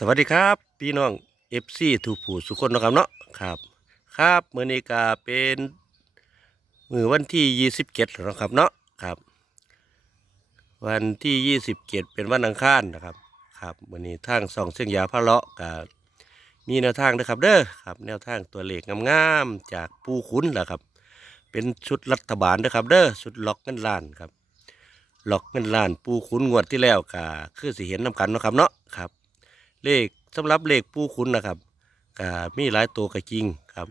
สวัสดีครับ พี่น้อง FC ทุกผู้สุคนนะครับเนาะครับ ครับมื้อนี้ก็เป็นมือวันที่27แล้วเนะครับเนาะครับ วันที่27เป็นวันอังคารนะครับครับมื้อนี้ทางสองเส้นยาพระเลาะก็มีแนวทางเด้อครับเด้อครับ แนวทางตัวเลขงามๆจากปูขุนแหละครับ เป็นชุดรัฐบาลเด้อครับเด้อชุดล็อกเงินล้านครับล็อกเงินล้านปูขุนงวดที่แล้วก็คือสิเห็นนํกันนะครับเนาะครับ เลขสำหรับเลขปูขุนนะครับก็มีหลายตัวก็จริงครับ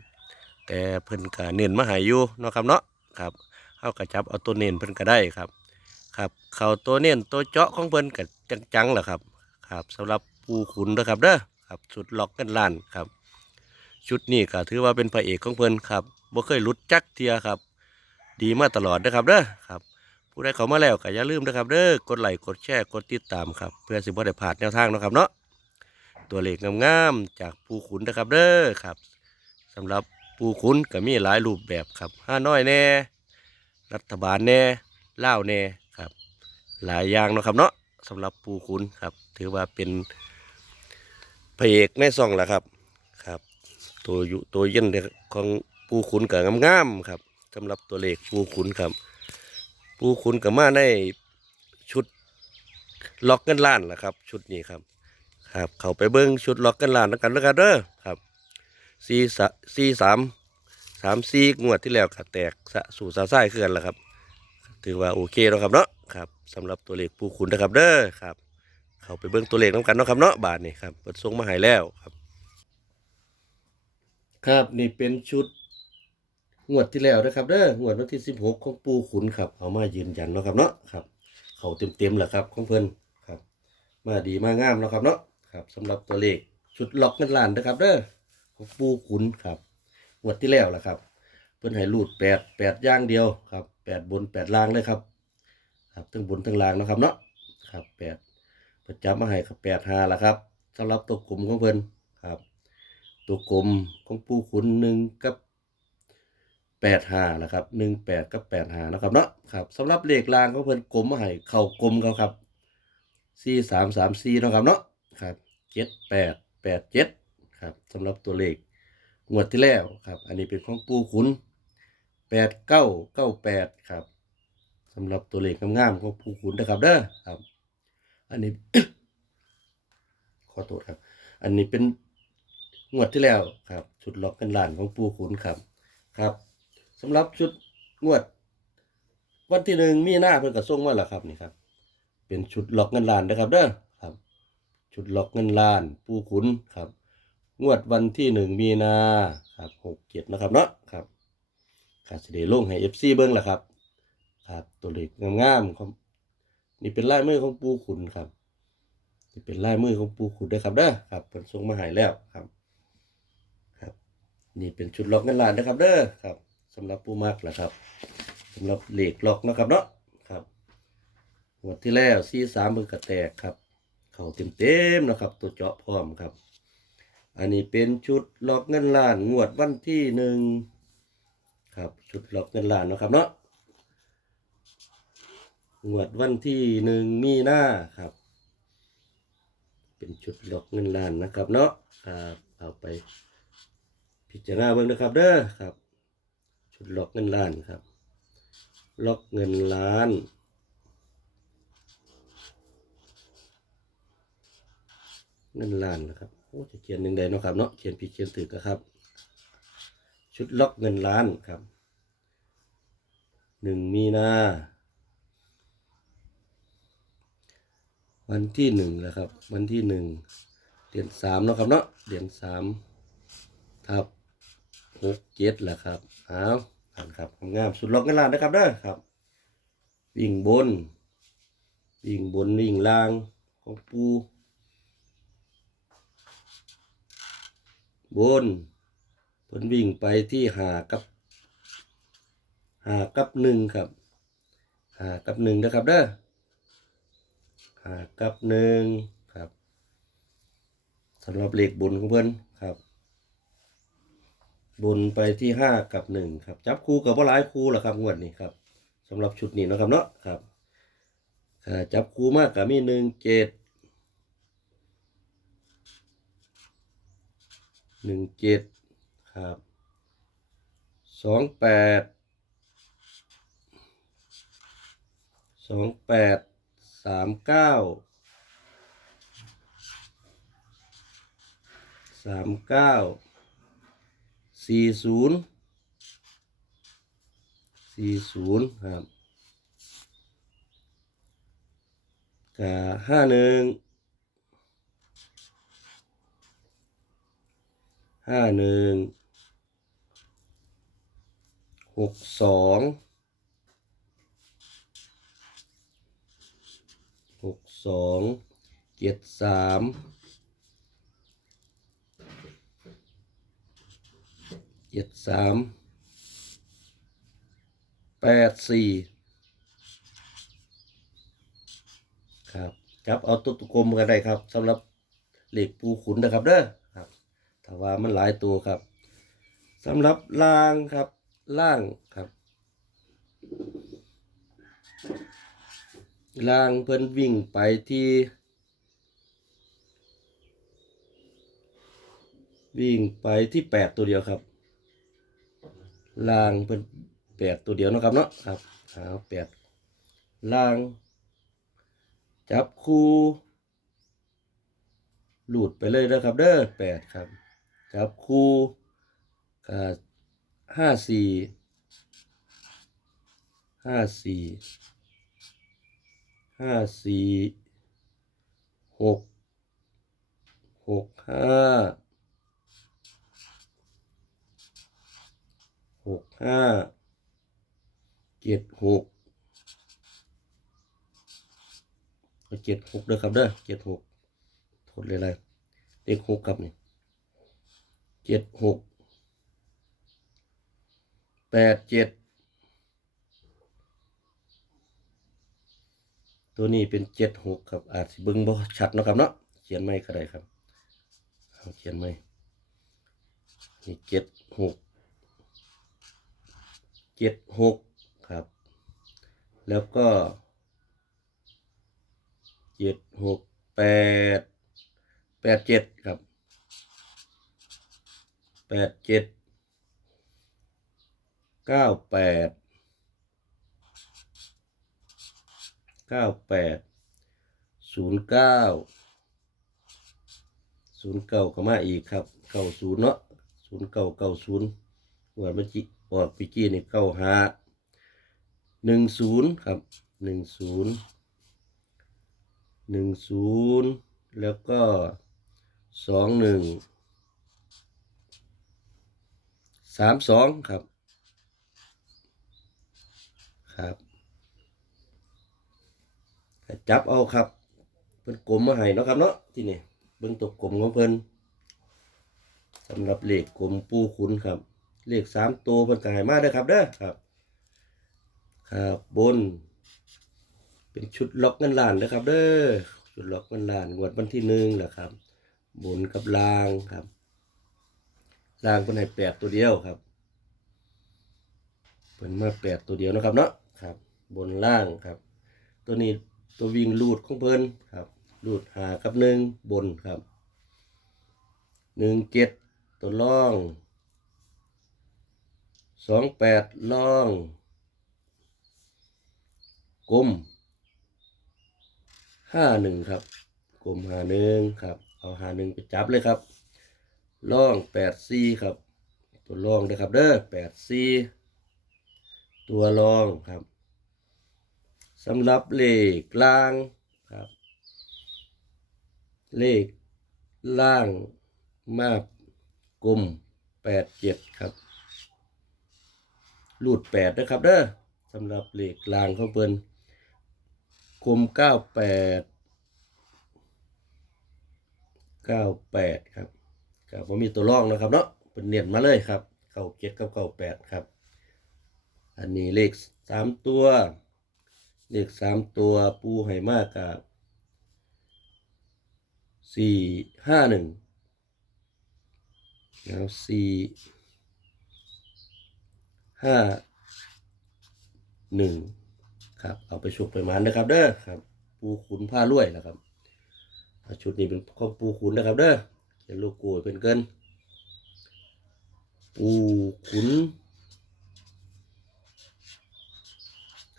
แต่เพิ่นก็เน้นมาให้อยู่เนาะครับเนาะครับเฮาก็จับเอาตัวเน้นเพิ่นก็ได้ครับครับเข้าตัวเน้นตัวเจาะของเพิ่นก็จังๆแหละครับครับสำหรับปูขุนนะครับเด้อครับชุดล็อกกันล้านครับ ชุดนี้ก็ถือว่าเป็นพระเอกของเพิ่นครับบ่เคยหลุดจักเทียครับ ดีมาตลอดนะครับเด้อครับผู้ใดเข้ามาแล้วก็อย่าลืมนะครับเด้อกดไลค์กดแชร์กดติดตามครับเพื่อสิบ่ได้พลาดแนวทางนะครับเนาะ ตัวเลขงามๆจากปูขุนนะครับเด้อครับสำหรับปูขุนก็มีหลายรูปแบบครับห้าน้อยแน่ รัฐบาลแน่เล่าแน่ครับ หลายอย่างเนาะครับเนาะสำหรับปูขุนครับ ถือว่าเป็นพระเอกในซองแหละครับครับ ตัวยู่ตัวเย็นของปูขุนกับงามๆครับสำหรับตัวเลขปูขุนครับ ปูขุนกับมาในชุดล็อกเงินล้านแหละครับ ชุดนี้ครับ ครับ เขาไปเบิ้งชุดล็อกกันลานแล้วกันแล้วกันเด้อครับสี่สสี่สามสามสี่งวดที่แล้วก็แตกสะสู่สาไส้ขึ้นแล้วครับ ถือว่าโอเคแล้วครับเนาะครับสำหรับตัวเลขผู้ขุนนะครับเด้อครับ เขาไปเบิ้งตัวเลขน้ำกันเนาะครับเนาะบาทนี่ครับเปิดทรงมาหายแล้วครับ ครับนี่เป็นชุดงวดที่แล้วนะครับเด้องวดวันที่สิบหกของปูขุนครับเอามายืนยันเนาะครับเนาะครับ เขาเต็มเต็มแหละครับของเพิ่นครับ มาดีมางามเนาะครับเนาะ ครับสำหรับตัวเลขชุดล็อกเงินล้านนะครับเด้อของปูขุนครับงวดที่แล้วล่ะครับ เพิ่นให้รูดแปดแปดอย่างเดียวครับแปดบนแปดล่างเลยครับครับทั้งบนทั้งล่างนะครับเนาะครับแปดประจำมาให้ครับแปดห้าละครับสำหรับตัวกลุ่มของเพิ่นครับ ตัวกลมของปูขุนหนึ่งกับแปดห้าละครับหนึ่งแปดกับแปดห้านะครับเนาะครับสำหรับเลขรางของเพิ่นกลมมาให้เข่ากลมเขาครับสี่สามสามสี่นะครับเนาะ ครับเจ็ดแปดแปดเจ็ดครับสำหรับตัวเลขงวดที่แล้วครับ อันนี้เป็นของปูขุนแปดเก้าเก้าแปดครับสำหรับตัวเลขงามๆของปูขุนนะครับเด้อครับ อันนี้ ขอโทษครับ อันนี้เป็นงวดที่แล้วครับชุดล็อกกันลานของปูขุนครับครับสำหรับชุดงวด วันที่หนึ่งมีหน้าเพิ่นก็ส่งมาแล้วครับนี่ครับ เป็นชุดล็อกเงินล้านนะครับเด้อ ชุดล็อกเงินล้าน ปูขุนครับ งวดวันที่หนึ่งมีนาครับหกเจ็ดนะครับเนาะครับขาสเดลงให้เอฟซีเบิ้งละครับครับ ตัวเลขงามๆครับนี่เป็นลายมือของปูขุนครับนี่เป็นลายมือของปูขุดด้วยครับเด้อครับเพิ่นส่งมาให้แล้วครับ ครับ นี่เป็นชุดล็อกเงินล้านนะครับเด้อครับสำหรับปูมักละครับสำหรับเหล็กล็อกนะครับเนาะครับงวดที่แล้วซีสามมือกระแตกครับ เขาเต็มๆนะครับ ตัวเจาะพร้อมครับ อันนี้เป็นชุดล็อกเงินล้านงวดวันที่หนึ่งครับชุดล็อกเงินล้านนะครับเนาะงวดวันที่หนึ่งมีหน้าครับ เป็นชุดล็อกเงินล้านนะครับเนาะครับเอาไปพิจารณาเบิ่งนะครับเด้อครับ ชุดล็อกเงินล้านครับ ล็อกเงินล้าน เงินล้านนะครับโอ้จะเขียนหนึ่งใดเนาะครับเนาะเขียนผิดเขียนถูกนะครับ ชุดล็อกเงินล้านครับหนึ่งมีนา วันที่หนึ่งแล้วครับ วันที่หนึ่งเดือนสามเนาะครับเนาะเดือนสามทับหกเจ็ดแหละครับเอาอ่านครับงามสุดล็อกกันล้านนะครับเด้อครับ วิ่งบน วิ่งบนวิ่งล่างของปู บนเพิ่นวิ่งไปที่หากับหากับหนึ่งครับหากับหนึ่งนะครับเด้อหากับหนึ่งครับสำหรับเลขบนของเพื่อนครับ บนไปที่ห้ากับหนึ่งครับ จับคู่กับว่าหลายคู่หละครับงวดนี้ครับสำหรับชุดนี้นะครับเนาะครับจับคู่มากกับมีหนึ่งเจ็ด หนึ่งเจ็ดครับสองแปดสองแปดสามเก้าสามเก้าสี่ศูนย์สี่ศูนย์ครับกับห้าหนึ่ง ห้าหนึ่งหกสองหกสองเจ็ดสามเจ็ดสามแปดสี่ครับ จับเอาตัวกลมกันได้ครับสำหรับเหล็กปูขุนนะครับเด้อ ถ้าว่ามันหลายตัวครับสำหรับล่างครับล่างครับล่างเพิ่นวิ่งไปที่วิ่งไปที่แปดตัวเดียวครับล่างเพิ่นแปดตัวเดียวนะครับเนาะครับเอาแปดล่าง จับคู่หลุดไปเลยนะครับ เด้อแปดครับ จับคู่กับห้าสี่ห้าสี่ห้าสี่หกหกห้าหกห้าเจ็ดหกเอาเจ็ดหกเด้อครับเด้อเจ็ดหกโทษเลยอะไรเลขหกครับนี่ เจ็ดหกแปดเจ็ดตัวนี้เป็นเจ็ดหกครับ อาจสิบิ่งบ่ชัดเนาะครับเนาะเขียนไม่ก็ได้ครับเอาเขียนไม่นี่เจ็ดหกเจ็ดหกครับ แล้วก็เจ็ดหกแปดแปดเจ็ดครับ แปดเจ็ดเก้าแปดเก้าแปดศูนย์เก้าศูนย์เก้าก็มาอีกครับเก้าศูนย์เนาะศูนย์เก้าเก้าศูนย์วันเมื่อกี้ออกปีกี้นี่เก้าห้าหนึ่งศูนย์ครับหนึ่งศูนย์หนึ่งศูนย์แล้วก็สองหนึ่ง สามสองครับ ครับจับเอาครับ เพิ่นกลมมาให้เนาะครับเนาะที่นี่เบิ่งตัวกลมของเพิ่นสำหรับเลขกลมปูขุนครับ เลขสามตัวเพิ่นก็ให้มาเด้อครับเด้อครับ ครับบน เป็นชุดล็อกเงินล้านเด้อครับ เด้อชุดล็อกเงินล้านงวดวันที่หนึ่งแหละครับ บนกับลางครับ ล่างเพิ่นให้แปดตัวเดียวครับเพิ่นมาแปดตัวเดียวนะครับเนาะครับ บนล่างครับ ตัวนี้ตัววิ่งลูดของเพิ่นครับลูดหากับหนึ่งบนครับหนึ่งเจ็ดตัวล่องสองแปดล่องกลมห้าหนึ่งครับกลมหาหนึ่งครับ เอาหาหนึ่งไปจับเลยครับ ล่องแปดสี่ครับ ตัวล่องนะครับ เด้อแปดสี่ตัวล่องครับสำหรับเลขล่างครับ เลขล่างมาบกลมแปดเจ็ดครับรูดแปดนะครับเด้อสำหรับเลขล่างของเพิ่นกลมเก้าแปดเก้าแปดครับ กับว่ามีตัวรองนะครับเนาะเป็นเนียนมาเลยครับเก้าเจ็ดกับเก้าแปดครับ อันนี้เลขสามตัว เลขสามตัวปูให้มากกับสี่ห้าหนึ่งแล้วสี่ห้าหนึ่งครับ เอาไปชุบไปมันนะครับเด้อครับ ปูขุนผ้ารวยนะครับชุดนี้เป็นของปูขุนนะครับเด้อ เขียนลูกกูเป็นเกินปูขุน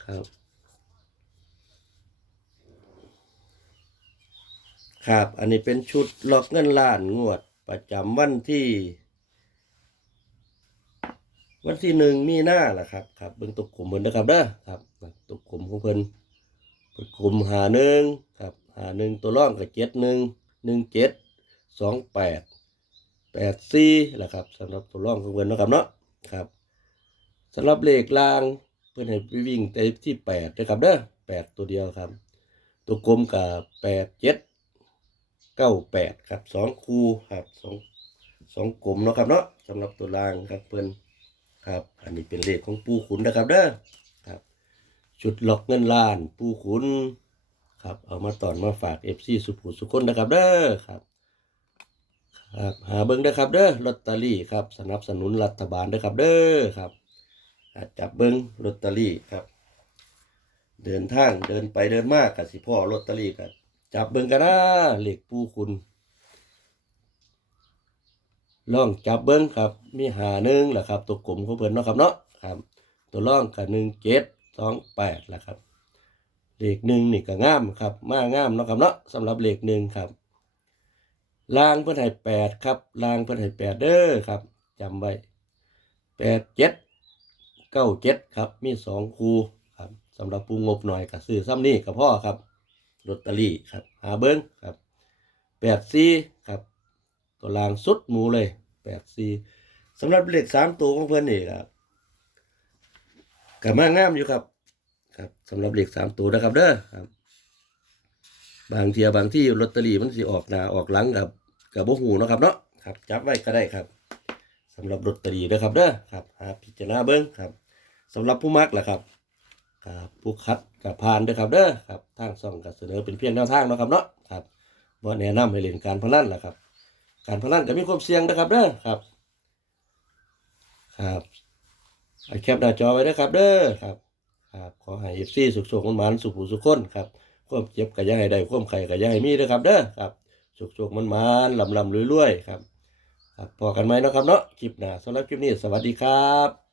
ครับ ครับ อันนี้เป็นชุดล็อกเงินล้านงวด ประจำวันที่ วันที่หนึ่งมีหน้าล่ะครับ ครับเบิ่งตกกลุ่มเพิ่นนะครับเด้อครับตกกลุ่มของเพิ่นเพิ่นขุมหาหนึ่งครับหาหนึ่งตัวร่องกับเจ็ดหนึ่งหนึ่งเจ็ด สองแปดแปดสี่ล่ะครับสำหรับตัวร่องของเพิ่นนะครับเนาะครับสำหรับเลขล่างเพิ่อนให้ไปวิ่งแต่ที่แปดนะครับเด้อแปดตัวเดียวครับ ตัวกลมกับแปดเจ็ดเก้าแปดครับสองคูครับสองสองกลมเนาะครับเนาะสำหรับตัวล่างครับเพิ่นครับ อันนี้เป็นเลขของปูขุนนะครับเด้อครับชุดหลอกเงินล้านปูขุนครับเอามาตอนมาฝากเอฟซีสุภูสุคนนะครับเด้อครับ ครับหาเบิ้งเด้อครับเด้อลอตเตอรี่ครับสนับสนุนรัฐบาลเด้อครับเด้อครับจับเบิ้งลอตเตอรี่ครับ เดินทางเดินไปเดินมากกับสิพ่อลอตเตอรี่กันจับเบิ้งกันนะเหลขปูขุนล่องจับเบิ้งครับมีหาหนึ่งแหละครับ ตัวกลมของเพิ่นเนาะครับเนาะครับ ตัวล่องกับหนึ่งเจ็ดสองแปดแหละครับเหลขหนึ่งนี่ก็ง่ามครับมาง่ามเนาะครับเนาะสำหรับเหลขหนึ่งครับ ล่างเพิ่อนให้แปดครับล่างเพิ่อนให้แปดเด้อครับจำไว้แปดเจ็ดเก้าเจ็ดครับ มีสองคูครับสำหรับผู้งบหน่อยก็ซื้อซ้ำนี่กับพ่อครับลอตเตอรี่ครับ หาเบิ้งครับแปดสี่ครับตัวล่างสุดหมูเลยแปดสี่สำหรับเลขสามตัวของเพื่อนนี่ครับกับมางามอยู่ครับ ครับสำหรับเลขสามตัวนะครับเด้อครับ บางเทียบางที่ลอตเตอรี่มันสิออกหนาออกหลังครับ กับบหูเนาะครับเนาะครับจับไว้ก็ได้ครับสำหรับลอตเตอรี่นะครับเด้อครับหาพิจารณาเบิ้งครับสำหรับผู้มักแหละครับครับผู้คัดกับพานเด้อครับเด้อครับทางซ่องก็เสนอเป็นเพียงแนวทางเนาะครับเนาะครับบ่แนะนำให้เล่นการพนันแหละครับ การพนันก็มีความเสี่ยงนะครับเด้อครับครับไอแคปหน้าจอไว้นะครับเด้อครับครับขอให้เอฟซีสุขสุขมันมันสุขหูสุขคนครับความเจ็บก็อย่าให้ได้ความไข่ก็อย่าให้มีเด้อครับเด้อครับ สุขสุกมันมันลำลำรวยๆครับครับพอกันไหมเนาะครับเนาะคลิปหน้าสำหรับคลิปนี้สวัสดีครับ